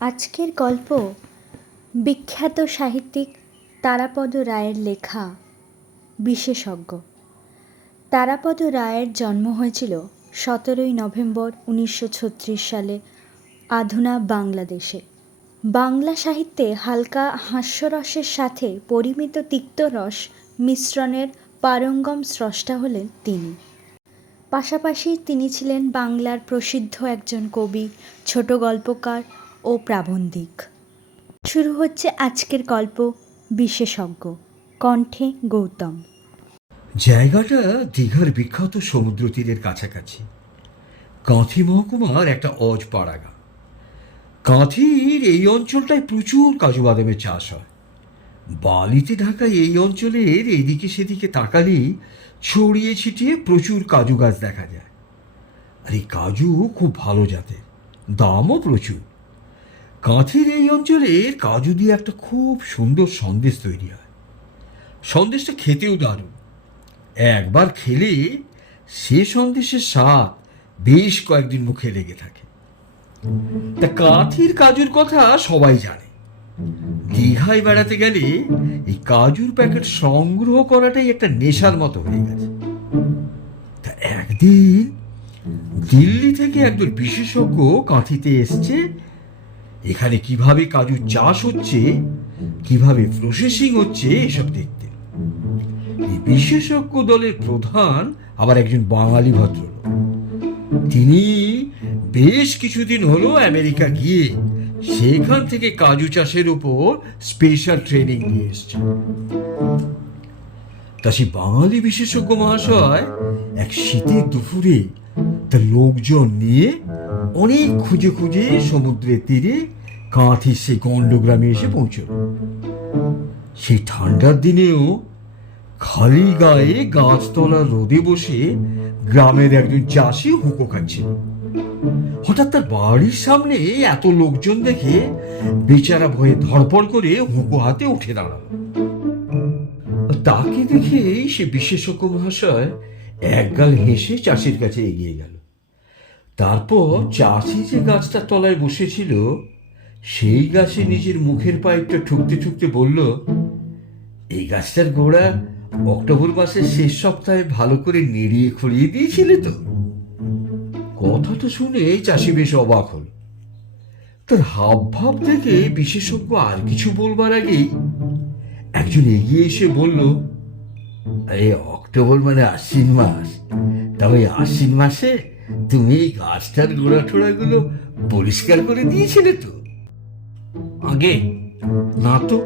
আজকের গল্প বিখ্যাত সাহিত্যিক তারাপদ রায়ের লেখা বিশেষজ্ঞ। তারাপদ রায়ের জন্ম হয়েছিল 17ই নভেম্বর 1936 সালে আধুনা বাংলাদেশে। বাংলা সাহিত্যে হালকা হাস্যরসের সাথে পরিমিত তিক্তরস মিশ্রণের পারঙ্গম স্রষ্টা হলেন তিনি। পাশাপাশি তিনি ছিলেন বাংলার প্রসিদ্ধ একজন কবি, ছোট গল্পকার ও প্রাবন্ধিক। শুরু হচ্ছে আজকের গল্প বিশেষজ্ঞ। কণ্ঠে গৌতম। জায়গাটা দীঘার বিখ্যাত সমুদ্র তীরের কাছাকাছি, কাঁথি মহকুমার একটা অজ পাড়াগা। কাঁথির এই অঞ্চলটায় প্রচুর কাজু বাদামের চাষ হয়। বালিতে ঢাকা এই অঞ্চলের এদিকে সেদিকে তাকালেই ছড়িয়ে ছিটিয়ে প্রচুর কাজু গাছ দেখা যায়। আর এই কাজু খুব ভালো জাতের, দামও প্রচুর। কাঁথির এই অঞ্চলের কাজু দিয়ে একটা খুব সুন্দর সন্দেশ তৈরি হয়। সন্দেশটা খেতেও দারুণ। একবার খেলে সে সন্দেশের স্বাদ বেশ কয়েকদিন মুখে লেগে থাকে। তা কাঁথির কাজুর কথা সবাই জানে। দীঘায় বেড়াতে গেলে এই কাজুর প্যাকেট সংগ্রহ করাটাই একটা নেশার মতো হয়ে গেছে। তা একদিন দিল্লি থেকে একজন বিশেষজ্ঞ কাঁথিতে এসছে এখানে কিভাবে কাজু চাষ হচ্ছে, কিভাবে প্রসেসিং হচ্ছে এসব দেখতে। এই বিশেষজ্ঞ দলের প্রধান আবার একজন বাঙালি ভদ্রলোক। তিনি বেশ কিছুদিন হলো আমেরিকা গিয়ে সেখান থেকে কাজু চাষের উপর স্পেশাল ট্রেনিং নিয়ে এসছেন। তা সেই বাঙালি বিশেষজ্ঞ মহাশয় এক শীতের দুপুরে তার লোকজন নিয়ে অনেক খুঁজে খুঁজে সমুদ্রের তীরে কাঁথির সেই গণ্ডগ্রামে এসে পৌঁছল। সেই ঠান্ডার দিনেও খালি গায়ে গাছতলার রোদে বসে গ্রামের একজন চাষি হুঁকো খাচ্ছিল। হঠাৎ তার বাড়ির সামনে এত লোকজন দেখে বেচারা ভয়ে ধড়পড় করে হুঁকো হাতে উঠে দাঁড়াল। তাকে দেখে সে বিশেষজ্ঞ মহাশয় একগাল হেসে চাষির কাছে এগিয়ে গেল। তারপর চাষি যে গাছটার তলায় বসেছিল সেই গাছে নিজের মুখের পাইপটা ঠুকতে ঠুকতে বলল, এই গাছটার গোড়া অক্টোবর মাসের শেষ সপ্তাহে ভালো করে নেড়িয়ে খড়িয়ে দিয়েছিলে তো? কথাটা শুনে চাষি বেশ অবাক হল। তার হাব ভাব দেখে বিশেষজ্ঞ আর কিছু বলবার আগেই একজন এগিয়ে এসে বলল, আরে অক্টোবর মানে আশ্বিন মাস। তবে আশ্বিন মাসে তুমি এই গাছটার গোড়া টোড়াগুলো পরিষ্কার করে দিয়েছিলে তো? আগে না তো,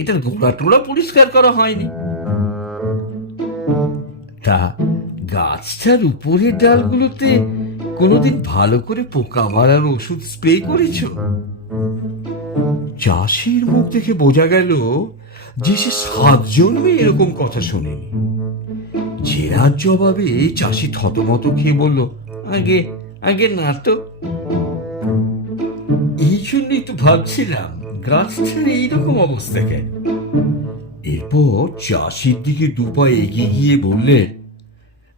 এটার গোড়া টোড়া পরিষ্কার করা হয়নি। তা গাছটার উপরের ডালগুলোতে কোনোদিন ভালো করে পোকা মারার ওষুধ স্প্রে করেছ? চাষির মুখ দেখে বোঝা গেল যে সে 7 জন্মে এরকম কথা শোনেনি। জেরার জবাবে চাষি থতমত খেয়ে বলল, আগে আগে না তো। এই জন্যই তো ভাবছিলাম গাছটার এইরকম অবস্থা কেন। এরপর চাষির দিকে দুপা এগিয়ে গিয়ে বললেন,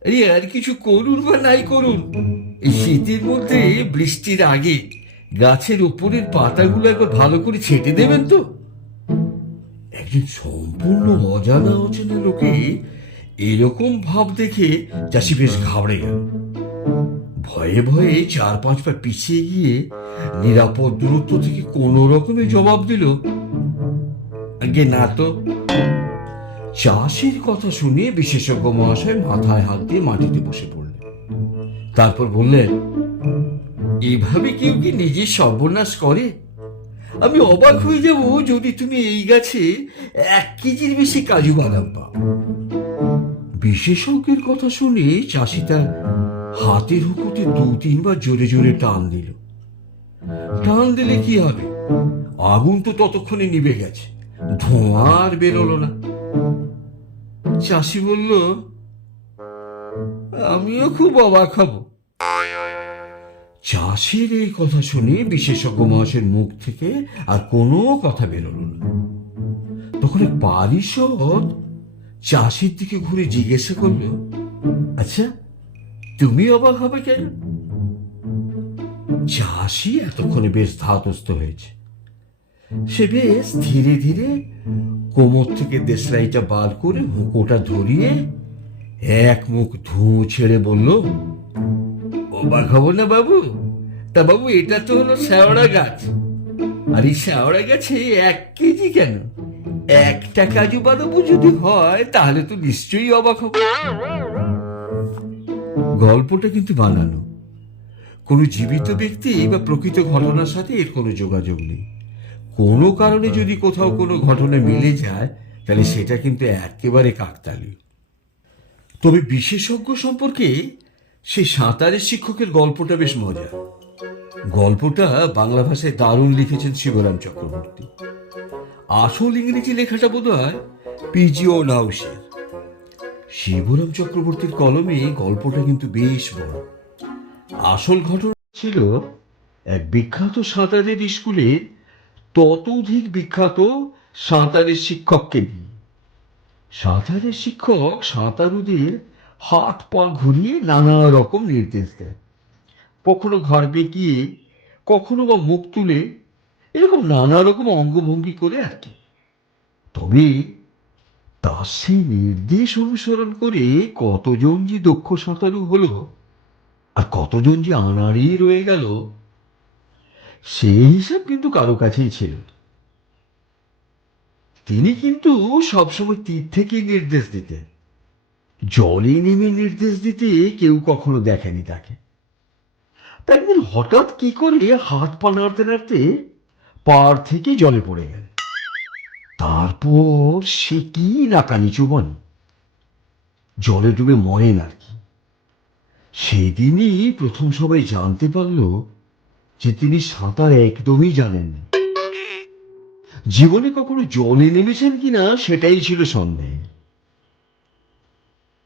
আরে আর কিছু করুন বা নাই করুন, এই শীতের মধ্যে বৃষ্টির আগে গাছের উপরের পাতাগুলো একবার ভালো করে ছেটে দেবেন তো। একজন সম্পূর্ণ অজানা অচেনা লোকে এরকম ভাব দেখে চাষি বেশ ঘাবড়ে গেল। ভয়ে ভয়ে 4-5 পা পিছিয়ে গিয়ে নিরাপদ দূরত্ব থেকে কোনো রকমে জবাব দিল, আগে না তো। চাষির কথা শুনে বিশেষজ্ঞ মহাশয় মাথায় হাত দিয়ে মাটিতে বসে পড়লেন। তারপর বললেন, এভাবে কেউ কি নিজের সর্বনাশ করে? আমি অবাক হয়ে যাব যদি তুমি এই গাছে 1 কেজির বেশি কাজু বাদাম পাও। বিশেষজ্ঞের কথা শুনে চাষি তার হাতের হুঁকোতে 2-3 বার জোরে জোরে টান দিল। টান দিলে কি হবে, আগুন তো ততক্ষণে নিভে গেছে, ধোঁয়া আর বেরোলো না। চাষি বলল, আমিও খুব অবাক হব। চাষির এই কথা শুনে বিশেষজ্ঞ মহাশয়ের মুখ থেকে আর কোনো কথা বেরোল না। তখন এক পারিষদ চাষির দিকে ঘুরে জিজ্ঞাসা করলো, আচ্ছা তুমি অবাক হবে কেন? চাষি এতক্ষণে বেশ ধাতস্থ হয়েছে। সে বেশ ধীরে ধীরে কোমর থেকে দেশলাইটা বার করে হুঁকোটা ধরিয়ে এক মুখ ধুঁ ছেড়ে বলল, অবাক হব না বাবু? তা বাবু, এটা তো হলো শেওড়া গাছ, আর এই শেওড়া গাছে 1 কেজি কেন, একটা কাজু বাদামও যদি হয় তাহলে তো নিশ্চয়ই অবাক হব। গল্পটা কিন্তু বানানো, কোনো জীবিত ব্যক্তি বা প্রকৃত ঘটনার সাথে এর কোনো যোগাযোগ নেই। কোনো কারণে যদি কোথাও কোনো ঘটনা মিলে যায় তাহলে সেটা কিন্তু একেবারে কাকতালীয়। তবে বিশেষজ্ঞ সম্পর্কে সেই সাঁতারের শিক্ষকের গল্পটা বেশ মজার। গল্পটা বাংলা ভাষায় দারুণ লিখেছেন শিবরাম চক্রবর্তী। আসল ইংরেজি লেখাটা বোধ হয় পিজিও নাউসের। শিবরাম চক্রবর্তীর কলমে গল্পটা কিন্তু বেশ বড়। আসল ঘটনা ছিল এক বিখ্যাত সাঁতারের স্কুলের ততোধিক বিখ্যাত সাঁতারের শিক্ষককে নিয়ে। সাঁতারের শিক্ষক সাঁতারুদের হাত পা ঘুরিয়ে নানা রকম নির্দেশ দেয়, কখনো ঘাড় বেঁকিয়ে, কখনো বা মুখ তুলে, এরকম নানা রকম অঙ্গভঙ্গি করে আর কি। তবে তার সেই নির্দেশ অনুসরণ করে কতজন যে দক্ষ সাঁতারু হলো আর কতজন যে আনাড়ি রয়ে গেল, সেই হিসাব কিন্তু কারো কাছেই ছিল না। তিনি কিন্তু সবসময় তীর থেকে নির্দেশ দিতেন, জলে নেমে নির্দেশ দিতে কেউ কখনো দেখেনি তাকে। তাই একদিন হঠাৎ কি করে হাত পা নাড়তে নাড়তে পাড় থেকে জলে পড়ে গেল। তারপর সে কি নাকানি চুবানি, জলে ডুবে মরেন আর কি। সেদিনই প্রথম সবাই জানতে পারল যে তিনি সাঁতার একদমই জানেন না। জীবনে কখনো জলে নেমেছেন কিনা সেটাই ছিল সন্দেহ।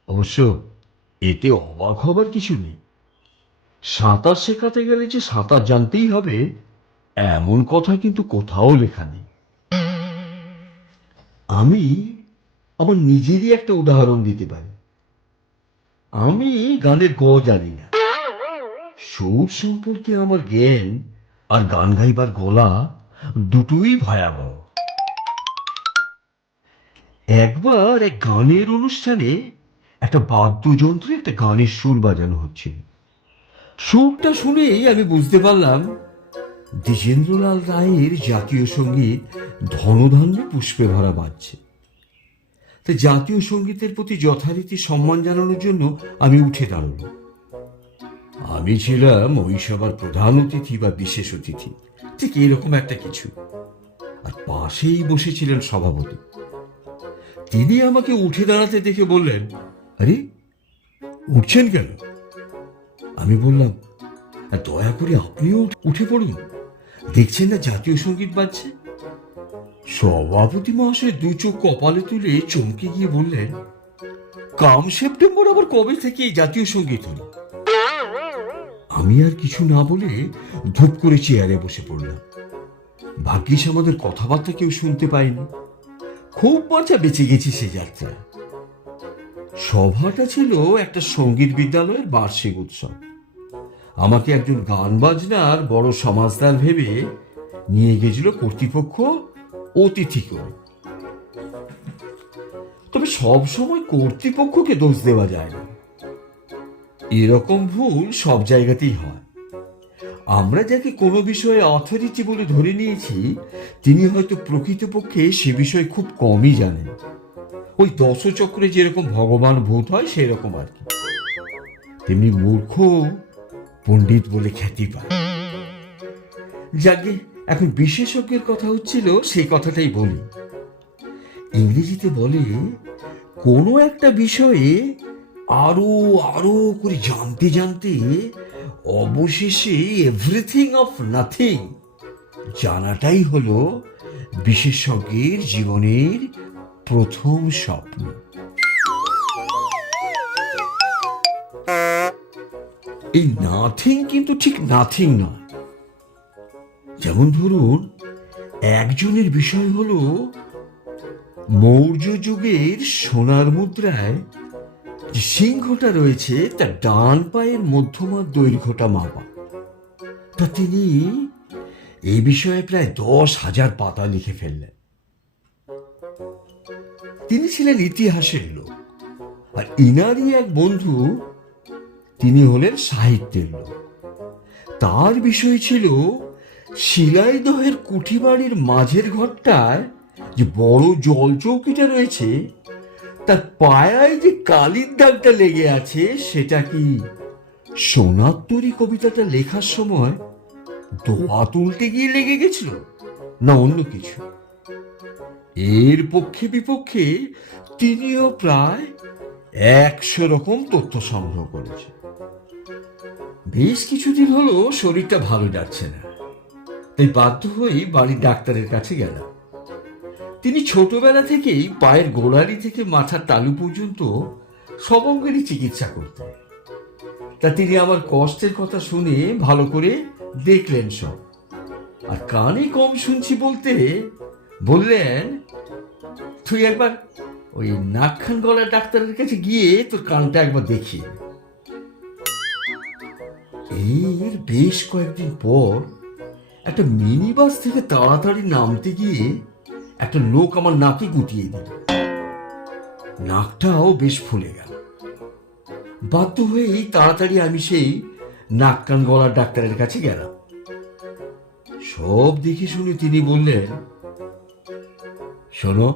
অবশ্য এতে অবাক হবার কিছু নেই। সাঁতার শেখাতে গেলে যে সাঁতার জানতেই হবে এমন কথা কিন্তু কোথাও লেখা নেই। আমি আমার নিজেরই একটা উদাহরণ দিতে পারি। আমি গানের গ জানি না। সুর সম্পর্কে আমার জ্ঞান আর গান গাইবার গলা দুটোই ভয়াবহ। একবার এক গানের অনুষ্ঠানে একটা বাদ্যযন্ত্রে একটা গানের সুর বাজানো হচ্ছিল। সুরটা শুনেই আমি বুঝতে পারলাম দ্বিজেন্দ্রলাল রায়ের জাতীয় সঙ্গীত ধনধান্যে পুষ্পে ভরা বাজছে। তাই জাতীয় সঙ্গীতের প্রতি যথারীতি সম্মান জানানোর জন্য আমি উঠে দাঁড়ালাম। আমি ছিলাম ওই সবার প্রধান অতিথি বা বিশেষ অতিথি, ঠিক এরকম একটা কিছু। আর পাশেই বসেছিলেন সভাপতি। তিনি আমাকে উঠে দাঁড়াতে দেখে বললেন, আরে উঠছেন কেন? আমি বললাম, দয়া করে আপনিও উঠে পড়ুন, দেখছেন না জাতীয় সঙ্গীত বাজছে। সভাপতি মহাশয় দু চোখ কপালে তুলে চমকে গিয়ে বললেন, কাম সেপ্টেম্বর আবার কবে থেকে জাতীয় সঙ্গীত হলো? আমি আর কিছু না বলে ধূপ করে চেয়ারে বসে পড়লাম। ভাগ্যিস আমাদের কথাবার্তা কেউ শুনতে পায়নি, খুব মজা বেঁচে গেছি সে যাত্রায়। সভাটা ছিল একটা সঙ্গীত বিদ্যালয়ের বার্ষিক উৎসব। আমাকে একজন গান বাজনার বড় সমাজদার ভেবে নিয়ে গেছিল কর্তৃপক্ষ অতিথি করে। তবে সব সময় কর্তৃপক্ষকে দোষ দেওয়া যায় না, এরকম ভুল সব জায়গাতেই হয়। আমরা যাকে কোনো বিষয়ে অথরিটি বলে ধরে নিয়েছি তিনি হয়তো প্রকৃতপক্ষে সে বিষয়ে খুব কমই জানেন। ওই দশচক্রে যেরকম ভগবান ভূত হয় সেরকম আর কি। তেমনি মূর্খ পণ্ডিত বলে খ্যাতি পায়। যাকে এখন বিশেষজ্ঞের কথা হচ্ছিল সেই কথাটাই বলি। ইংরেজিতে বলে, কোনো একটা বিষয়ে আরো আরো করে জানতে জানতে অবশেষে এভরিথিং অফ নাথিং জানাটাই হলো বিশেষজ্ঞের জীবনের প্রথম স্বপ্ন। এই নাথিং কিন্তু ঠিক নাথিং নয়। যেমন ধরুন, একজনের বিষয় হলো মৌর্য যুগের সোনার মুদ্রায় যে সিংহটা রয়েছে তার ডান পায়ের মধ্যমার দৈর্ঘ্যটা মাপা। তা তিনি এই বিষয়ে প্রায় 10,000 পাতা লিখে ফেললেন। তিনি ছিলেন ইতিহাসের লোক, আর ইনারই এক বন্ধু, তিনি হলেন সাহিত্যের লোক। তার বিষয় ছিল শিলাইদহের কুঠিবাড়ির মাঝের ঘরটায় যে বড় জল চৌকিটা রয়েছে, তার পায়ায় যে কালির দাগটা লেগে আছে সেটা কি সোনার তরী কবিতাটা লেখার সময় দোয়া তুলতে গিয়ে লেগে গেছিল, না অন্য কিছু? এর পক্ষে বিপক্ষে তিনিও প্রায় 100 রকম তথ্য সংগ্রহ করেছে। বেশ কিছুদিন হলো শরীরটা ভালো যাচ্ছে না, তাই বাধ্য হয়েই বাড়ির ডাক্তারের কাছে গেলাম। তিনি ছোটবেলা থেকেই পায়ের গোড়ালি থেকে মাথার তালু পর্যন্ত সব অঙ্গেরই চিকিৎসা করতেন। তা তিনি আমার কষ্টের কথা শুনে ভালো করে দেখলেন সব, আর কানে কম শুনছি বলতে বললেন, তুই একবার ওই নাক কান গলার ডাক্তারের কাছে গিয়ে তোর কানটা একবার দেখিয়ে। এর বেশ কয়েকদিন পর একটা মিনি বাস থেকে তাড়াতাড়ি নামতে গিয়ে একটা লোক আমার নাকে গুটিয়ে দিল। নাকটাও বেশ ফুলে গেল। বাধ্য হয়েই তাড়াতাড়ি আমি সেই নাক কান গলার ডাক্তারের কাছে গেলাম। সব দেখে শুনে তিনি বললেন, শোনো,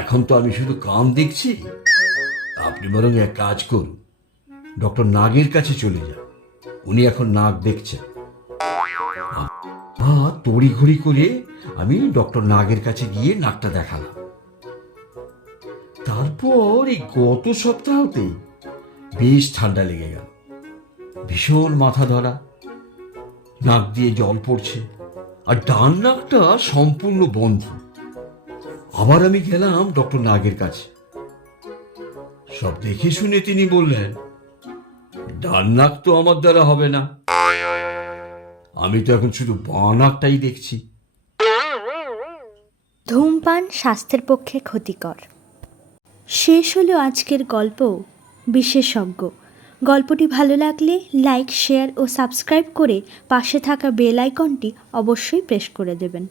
এখন তো আমি শুধু কান দেখছি, আপনি বরং এক কাজ করুন, ডক্টর নাগের কাছে চলে যান, উনি এখন নাক দেখছেন। তড়িঘড়ি করে আমি ডক্টর নাগের কাছে গিয়ে নাকটা দেখালাম। তারপর এই গত সপ্তাহতে বেশ ঠান্ডা লেগে গেল, ভীষণ মাথা ধরা, নাক দিয়ে জল পড়ছে, আর ডান নাকটা সম্পূর্ণ বন্ধ। আবার আমি গেলাম ডক্টর নাগের কাছে। সব দেখে শুনে তিনি বললেন, ডান নাক তো আমার দ্বারা হবে না, আমি তো এখন শুধু বাঁ নাকটাই দেখছি। ধূমপান স্বাস্থ্যের পক্ষে ক্ষতিকর। শেষ হলো আজকের গল্প বিশেষজ্ঞ। গল্পটি ভালো লাগলে লাইক, শেয়ার ও সাবস্ক্রাইব করে পাশে থাকা বেল আইকনটি অবশ্যই প্রেস করে দেবেন।